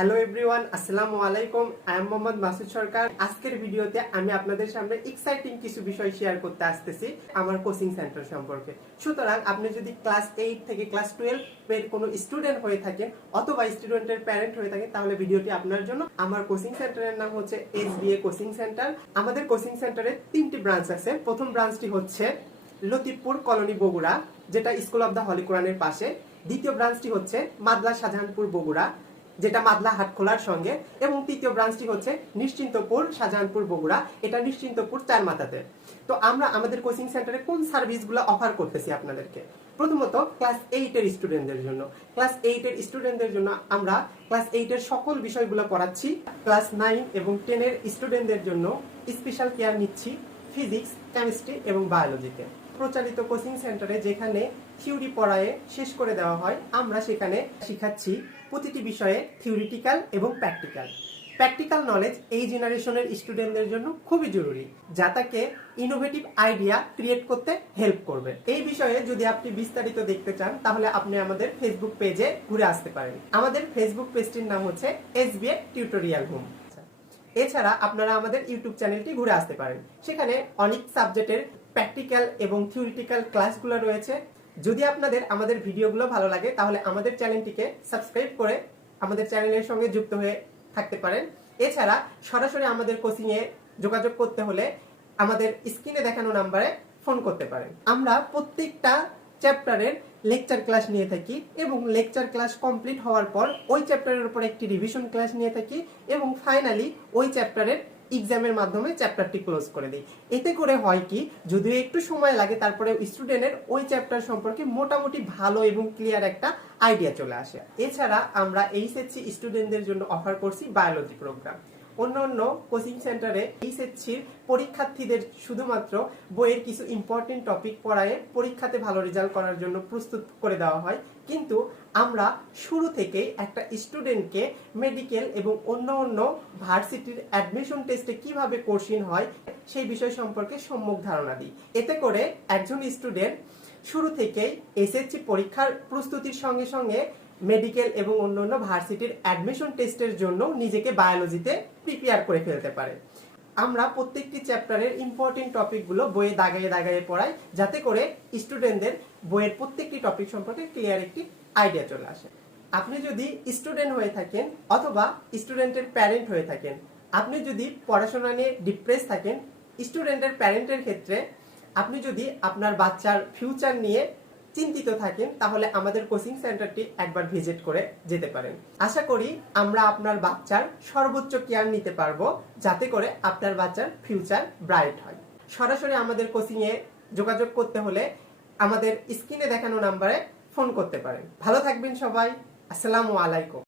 Hello everyone আসসালামু আলাইকুম I am Mohammad Masud Sarkar আজকের ভিডিওতে আমি আপনাদের সামনে এক্সাইটিং কিছু বিষয় শেয়ার করতে আসতেছি আমার কোচিং সেন্টার সম্পর্কে। সুতরাং আপনি যদি ক্লাস এইট থেকে ক্লাস টুয়েলভ এর কোনো স্টুডেন্ট হয়ে থাকেন অথবা স্টুডেন্টের প্যারেন্ট হয়ে থাকেন, তাহলে ভিডিওটি আপনার জন্য। আমার কোচিং সেন্টারের নাম হচ্ছে এস কোচিং সেন্টার আমাদের কোচিং সেন্টারে তিনটি ব্রাঞ্চ আছে। প্রথম ব্রাঞ্চটি হচ্ছে লতিফপুর কলোনি বগুড়া, যেটা স্কুল অব দ্য হলি কোরআনের পাশে। দ্বিতীয় ব্রাঞ্চটি হচ্ছে মাদলা শাহজাহানপুর বগুড়া। যেটা মাদলা হাটখোলার সঙ্গে। এবং তৃতীয় ব্রাঞ্চটি হচ্ছে নিশ্চিন্তপুর, শাহজাহানপুর, বগুড়া। এটা নিশ্চিন্তপুর চার মাথাতে। তো আমরা আমাদের কোচিং সেন্টারে কোন সার্ভিসগুলো অফার করতেছি আপনাদেরকে? প্রথমত ক্লাস এইটের স্টুডেন্টদের জন্য। ক্লাস এইটের স্টুডেন্টদের জন্য আমরা ক্লাস এইটের সকল বিষয়গুলো পড়াচ্ছি। ক্লাস নাইন এবং টেনের স্টুডেন্টদের জন্য স্পেশাল কেয়ার নিচ্ছি ফিজিক্স কেমিস্ট্রি এবং বায়োলজিতে প্রচালিত কোচিং সেন্টারে যেখানে থিওরি পড়ায়ে শেষ করে দেওয়া হয়, আমরা সেখানে শিখাচ্ছি প্রতিটি বিষয়ে থিওরিটিক্যাল এবং প্র্যাকটিক্যাল। প্র্যাকটিক্যাল নলেজ এই জেনারেশনের স্টুডেন্টদের জন্য খুবই জরুরি, যা তাকে ইনোভেটিভ আইডিয়া ক্রিয়েট করতে হেল্প করবে। এই বিষয়ে যদি আপনি বিস্তারিত দেখতে চান, তাহলে আপনি আমাদের ফেসবুক পেজে ঘুরে আসতে পারেন। আমাদের ফেসবুক পেজটির নাম হচ্ছে এসবিএ টিউটোরিয়াল হোম এছাড়া আপনারা আমাদের ইউটিউব চ্যানেলটি ঘুরে আসতে পারেন। সেখানে অনেক সাবজেক্টের প্র্যাকটিক্যাল এবং থিওরিটিক্যাল ক্লাসগুলো রয়েছে। যদি আপনাদের আমাদের ভিডিওগুলো ভালো লাগে, তাহলে আমাদের চ্যানেলটিকে সাবস্ক্রাইব করে আমাদের চ্যানেলের সঙ্গে যুক্ত হয়ে থাকতে পারেন। এছাড়া সরাসরি আমাদের কোচিংয়ে যোগাযোগ করতে হলে আমাদের স্ক্রিনে দেখানো নাম্বারে ফোন করতে পারেন। আমরা প্রত্যেকটা চ্যাপ্টারের লেকচার ক্লাস নিয়ে থাকি এবং লেকচার ক্লাস কমপ্লিট হওয়ার পর ওই চ্যাপ্টারের উপর একটি রিভিশন ক্লাস নিয়ে থাকি এবং ফাইনালি ওই চ্যাপ্টারের এক্সামের মাধ্যমে চ্যাপ্টারটি ক্লোজ করে দিই। এতে করে হয় কি, যদিও একটু সময় লাগে, তারপরে স্টুডেন্টের ওই চ্যাপ্টার সম্পর্কে মোটামুটি ভালো এবং ক্লিয়ার একটা আইডিয়া চলে আসে। এছাড়া আমরা এইচএসসি স্টুডেন্টদের জন্য অফার করছি বায়োলজি প্রোগ্রাম অন্যান্য কোচিং সেন্টারে এইচএসসির পরীক্ষার্থীদের শুধুমাত্র বইয়ের কিছু ইম্পর্টেন্ট টপিক পড়ায় পরীক্ষাতে ভালো রেজাল্ট করার জন্য প্রস্তুত করে দেওয়া হয়। কিন্তু আমরা শুরু থেকেই একটা স্টুডেন্টকে মেডিকেল এবং অন্য অন্য ভার্সিটির অ্যাডমিশন টেস্টে কীভাবে কোর্সিন হয়, সেই বিষয় সম্পর্কে সম্যক ধারণা দিই। এতে করে একজন স্টুডেন্ট শুরু থেকেই এসএসসি পরীক্ষার প্রস্তুতির সঙ্গে সঙ্গে মেডিকেল এবং অন্যান্য ভার্সিটির অ্যাডমিশন টেস্টের জন্য নিজেকে বায়োলজিতে প্রিপেয়ার করে ফেলতে পারে। আমরা প্রত্যেকটি চ্যাপ্টারের ইম্পর্টেন্ট টপিকগুলো বইয়ে দাগাইয়ে দাগাইয়ে পড়াই, যাতে করে স্টুডেন্টদের বইয়ের প্রত্যেকটি টপিক সম্পর্কে ক্লিয়ার একটি আইডিয়া চলে আসে। আপনি যদি স্টুডেন্ট হয়ে থাকেন অথবা স্টুডেন্টের প্যারেন্ট হয়ে থাকেন, আপনি যদি পড়াশোনা নিয়ে ডিপ্রেস থাকেন স্টুডেন্টের প্যারেন্টের ক্ষেত্রে আপনি যদি আপনার বাচ্চার ফিউচার নিয়ে চিন্তিত থাকেন, তাহলে আমাদের কোচিং সেন্টারটি একবার ভিজিট করে যেতে পারেন। আশা করি আমরা আপনার বাচ্চার সর্বোচ্চ কেয়ার নিতে পারব, যাতে করে আপনার বাচ্চার ফিউচার ব্রাইট হয়। সরাসরি আমাদের কোচিং এ যোগাযোগ করতে হলে আমাদের স্ক্রিনে দেখানো নাম্বারে ফোন করতে পারেন। ভালো থাকবেন সবাই। আসসালামু আলাইকুম।